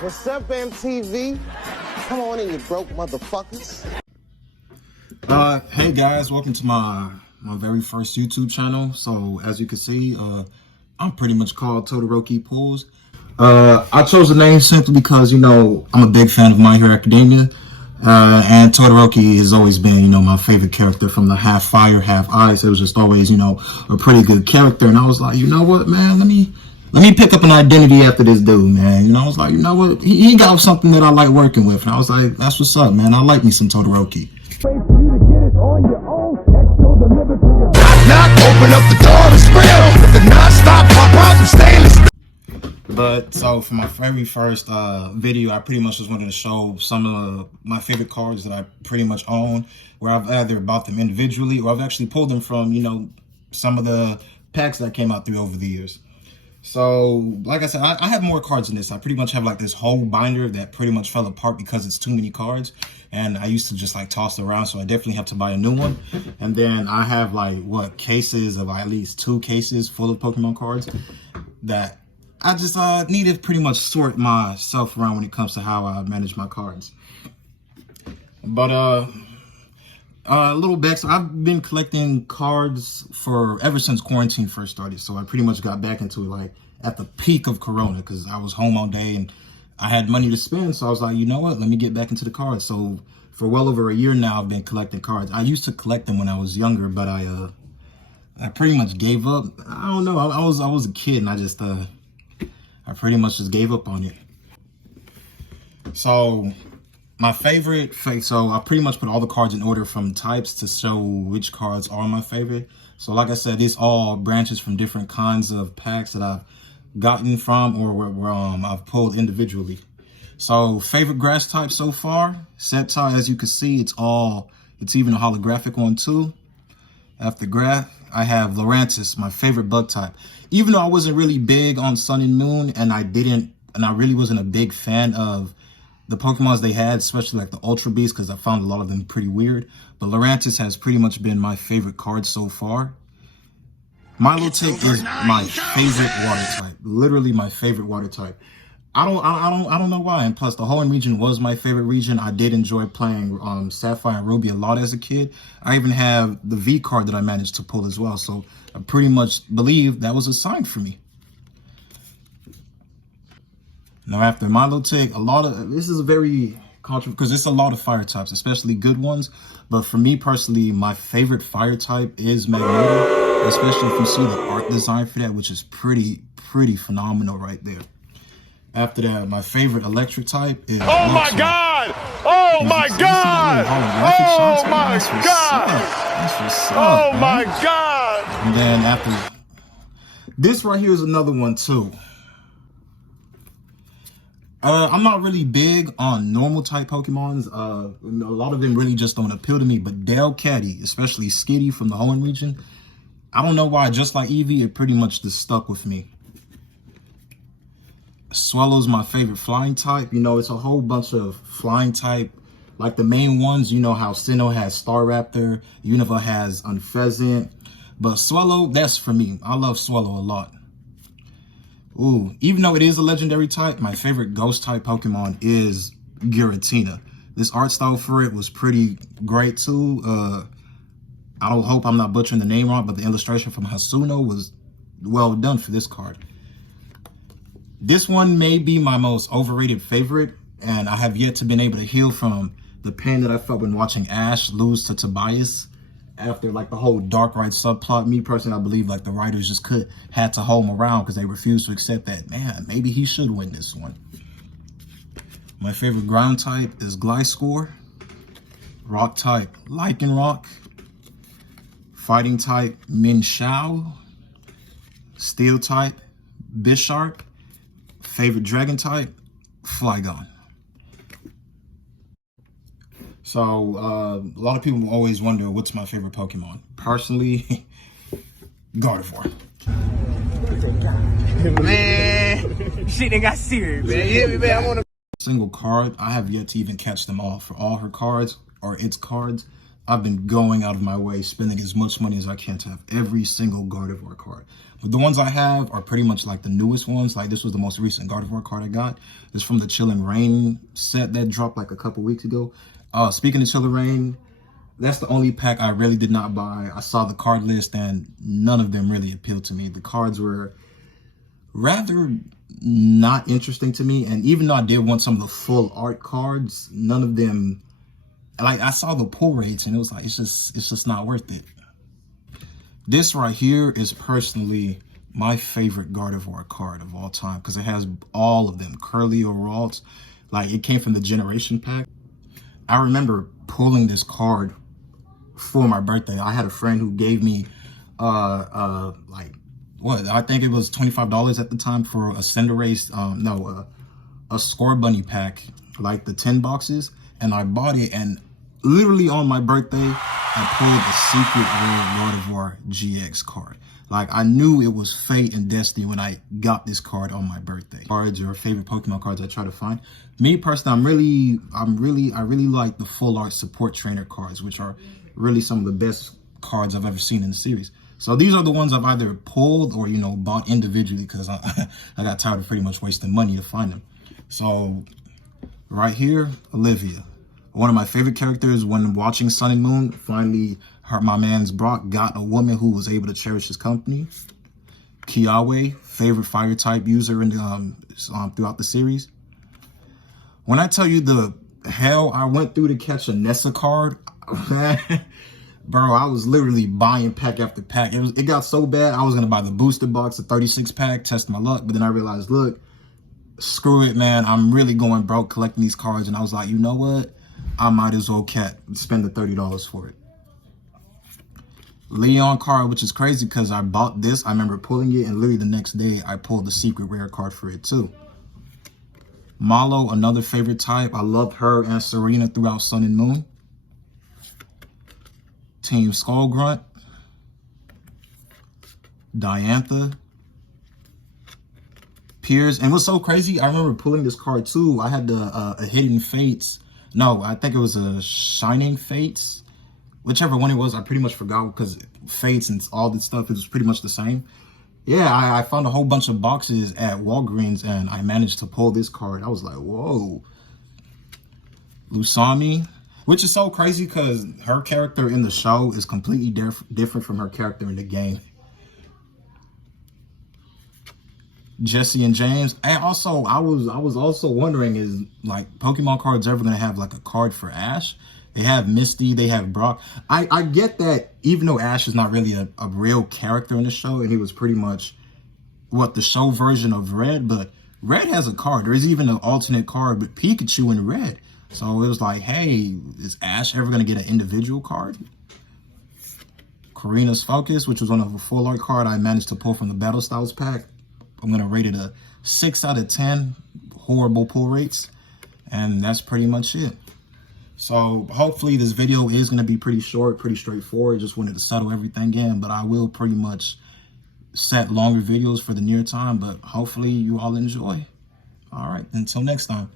What's up, MTV? Come on in, you broke motherfuckers. Hey guys, welcome to my very first YouTube channel. So as you can see, I'm pretty much called Todoroki Pools. I chose the name simply because, you know, I'm a big fan of My Hero Academia. And Todoroki has always been, you know, my favorite character from the half fire, half ice. It was just always, you know, a pretty good character. And I was like, you know what, man, let me pick up an identity after this dude, man. You know, I was like, you know what, he got something that I like working with. And I was like, that's what's up, man. I like me some Todoroki. Open up the door to spill the non-stop pop out and stainless. But so for my very first video, I pretty much just wanted to show some of my favorite cards that I pretty much own, where I've either bought them individually or I've actually pulled them from, you know, some of the packs that came out through over the years. So, like I said, I have more cards than this. I pretty much have like this whole binder that pretty much fell apart because it's too many cards. And I used to just like toss it around, so I definitely have to buy a new one. And then I have like, cases of at least 2 cases full of Pokemon cards that I just need to pretty much sort myself around when it comes to how I manage my cards. But, a little back, so I've been collecting cards ever since quarantine first started. So I pretty much got back into it like at the peak of Corona because I was home all day and I had money to spend. So I was like, you know what, let me get back into the cards. So for well over a year now, I've been collecting cards. I used to collect them when I was younger, but I pretty much gave up. I don't know. I was a kid and I just I pretty much just gave up on it. So my favorite, so I pretty much put all the cards in order from types to show which cards are my favorite. So like I said, these all branches from different kinds of packs that I've gotten from or I've pulled individually. So favorite grass type so far, Sceptile, as you can see, it's even a holographic one too. After Graph, I have Lurantis, my favorite bug type. Even though I wasn't really big on Sun and Moon and I really wasn't a big fan of the Pokemons they had, especially like the Ultra Beasts, because I found a lot of them pretty weird. But Lurantis has pretty much been my favorite card so far. Milotic is my favorite water type. Literally my favorite water type. I don't know why. And plus, the Hoenn region was my favorite region. I did enjoy playing Sapphire and Ruby a lot as a kid. I even have the V card that I managed to pull as well. So I pretty much believe that was a sign for me. Now after Milotic, this is a very controversial because it's a lot of fire types, especially good ones. But for me personally, my favorite fire type is Magneto, especially if you see the art design for that, which is pretty phenomenal right there. After that, my favorite electric type is Oh my God! Oh my God! Oh my God! Oh my God! And then after this right here is another one too. I'm not really big on normal type Pokemons. A lot of them really just don't appeal to me, but Delcatty, especially Skitty from the Hoenn region, I don't know why, just like Eevee, it pretty much just stuck with me. Swallow's my favorite flying type. You know, it's a whole bunch of flying type. Like the main ones, you know how Sinnoh has Staraptor, Unova has Unfezant. But Swallow, that's for me. I love Swallow a lot. Ooh, even though it is a legendary type, my favorite ghost type Pokemon is Giratina. This art style for it was pretty great too. I don't hope I'm not butchering the name wrong, but the illustration from Hasuno was well done for this card. This one may be my most overrated favorite, and I have yet to been able to heal from the pain that I felt when watching Ash lose to Tobias after like the whole Darkrai subplot. Me personally, I believe like the writers just had to hold him around because they refused to accept that, man, maybe he should win this one. My favorite ground type is Gliscor. Rock type, Lycanroc. Fighting type, Minshao. Steel type, Bisharp. Favorite dragon type, Flygon. So, a lot of people always wonder what's my favorite Pokemon. Personally, Gardevoir. Man, shit done got serious, man. You hear me, man? I wanna... Single card, I have yet to even catch them all. For all her cards, or its cards, I've been going out of my way, spending as much money as I can to have every single Gardevoir card. But the ones I have are pretty much like the newest ones. Like this was the most recent Gardevoir card I got. It's from the Chilling Reign set that dropped like a couple weeks ago. Speaking of Chilling Reign, that's the only pack I really did not buy. I saw the card list and none of them really appealed to me. The cards were rather not interesting to me. And even though I did want some of the full art cards, none of them, like I saw the pull rates and it was like, it's just not worth it. This right here is personally my favorite Gardevoir card of all time because it has all of them, Curly or Ralts. Like it came from the Generation pack. I remember pulling this card for my birthday. I had a friend who gave me like what, I think it was $25 at the time for a Cinderace, a Score Bunny pack, like the 10 boxes, and I bought it, and literally on my birthday, I pulled the secret rare Gardevoir GX card. Like I knew it was fate and destiny when I got this card on my birthday. Cards or favorite Pokemon cards I try to find. Me personally, I really like the full art support trainer cards, which are really some of the best cards I've ever seen in the series. So these are the ones I've either pulled or, you know, bought individually because I got tired of pretty much wasting money to find them. So right here, Olivia. One of my favorite characters when watching Sun and Moon. Finally, my man's Brock got a woman who was able to cherish his company. Kiawe, favorite fire type user in the, throughout the series. When I tell you the hell I went through to catch a Nessa card, bro, I was literally buying pack after pack. It got so bad, I was going to buy the booster box, the 36 pack, test my luck. But then I realized, look, screw it, man. I'm really going broke collecting these cards. And I was like, you know what? I might as well spend the $30 for it. Leon card, which is crazy because I bought this. I remember pulling it, and literally the next day, I pulled the secret rare card for it too. Malo, another favorite type. I love her and Serena throughout Sun and Moon. Team Skullgrunt. Diantha. Piers. And what's so crazy, I remember pulling this card too. I had the a Hidden Fates. No, I think it was a Shining Fates. Whichever one it was, I pretty much forgot because Fates and all this stuff is pretty much the same. Yeah, I found a whole bunch of boxes at Walgreens and I managed to pull this card. I was like, whoa. Lusami, which is so crazy because her character in the show is completely different from her character in the game. Jesse and James. And also, I was also wondering, is like Pokemon cards ever gonna have like a card for Ash? They have Misty, they have Brock. I get that even though Ash is not really a real character in the show, and he was pretty much what the show version of Red, but Red has a card. There is even an alternate card with Pikachu in Red. So it was like, hey, is Ash ever gonna get an individual card? Karina's Focus, which was one of a full art card I managed to pull from the Battle Styles pack. I'm gonna rate it a 6 out of 10. Horrible pull rates, and that's pretty much it. So hopefully this video is going to be pretty short, pretty straightforward. Just wanted to settle everything in, but I will pretty much set longer videos for the near time, but hopefully you all enjoy. All right, until next time.